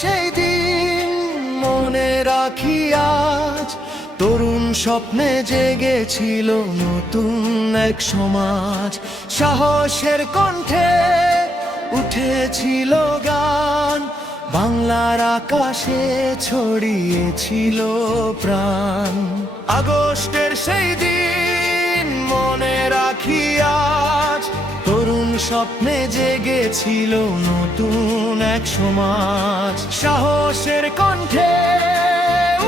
সেই দিন মনে রাখি আজ, তরুণ স্বপ্নে জেগেছিল নতুন এক সমাজ। সাহসের কণ্ঠে উঠেছিল গান, বাংলার আকাশে ছড়িয়েছিল প্রাণ। আগস্টের সেই দিন মনে রাখি আজ, তরুণ স্বপ্নে জেগেছিল নতুন এক সমাজ। সাহসের কণ্ঠে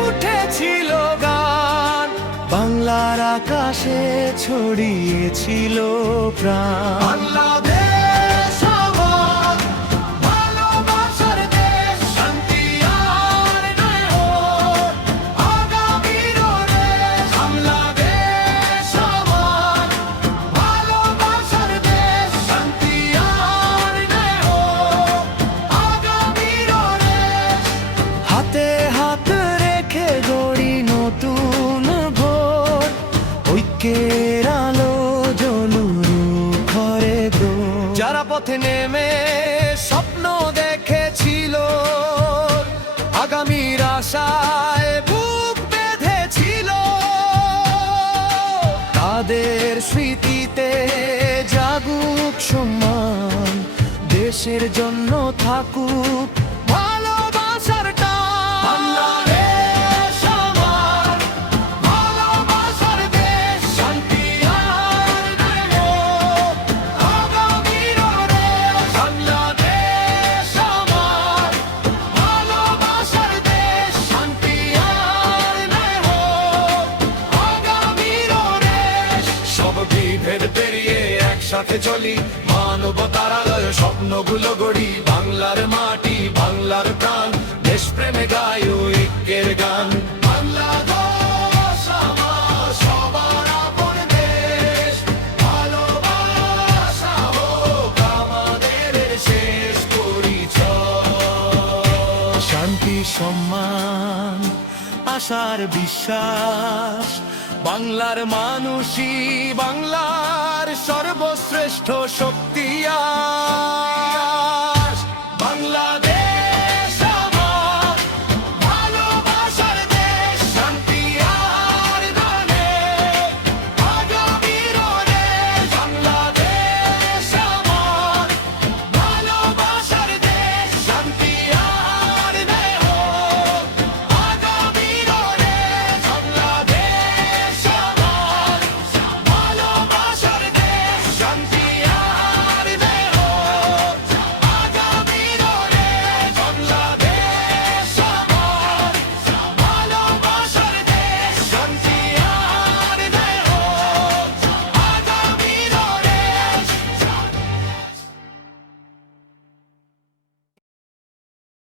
উঠেছিল গান, বাংলার আকাশে ছড়িয়েছিল প্রাণ। বাংলাদেশ আমার ভালোবাসার দেশ, শান্তি আর নয় হোক আগামীর দেশ। বাংলাদেশ আমার ভালোবাসার দেশ, শান্তি আর নয় হোক আগামীর দেশ। হাতে হাত রেখে গড়ি নতুন ভোর, ঐক্যের আলো জ্বলুক ঘরে দোর। যারা পথে নেমে স্বপ্ন দেখেছিল, আগামীর আশায় বুক বেঁধেছিল, তাদের স্মৃতিতে জাগুক সম্মান, দেশের জন্য থাকুক ভালোবাসার টান। বাংলাদেশ আমার ভালোবাসার দেশ, শান্তি আর নয় হোক আগামীর দেশ। বাংলাদেশ আমার ভালোবাসার দেশ, শান্তি আর নয় হোক আগামীর দেশ। সব বিভেদ পেরিয়ে একসাথে চলি, মানবতার আলোয় স্বপ্নগুলো গড়ি। বাংলার মাটি, বাংলার প্রাণ, দেশপ্রেমে গায় ঐক্যের গান। বাংলাদেশ আমার সবার আপন দেশ, ভালোবাসা হোক আমাদের শেষ পরিচয়। শান্তি, সম্মান, আশার বিশ্বাস, বাংলার মানুষই বাংলার সর্বশ্রেষ্ঠ শক্তি।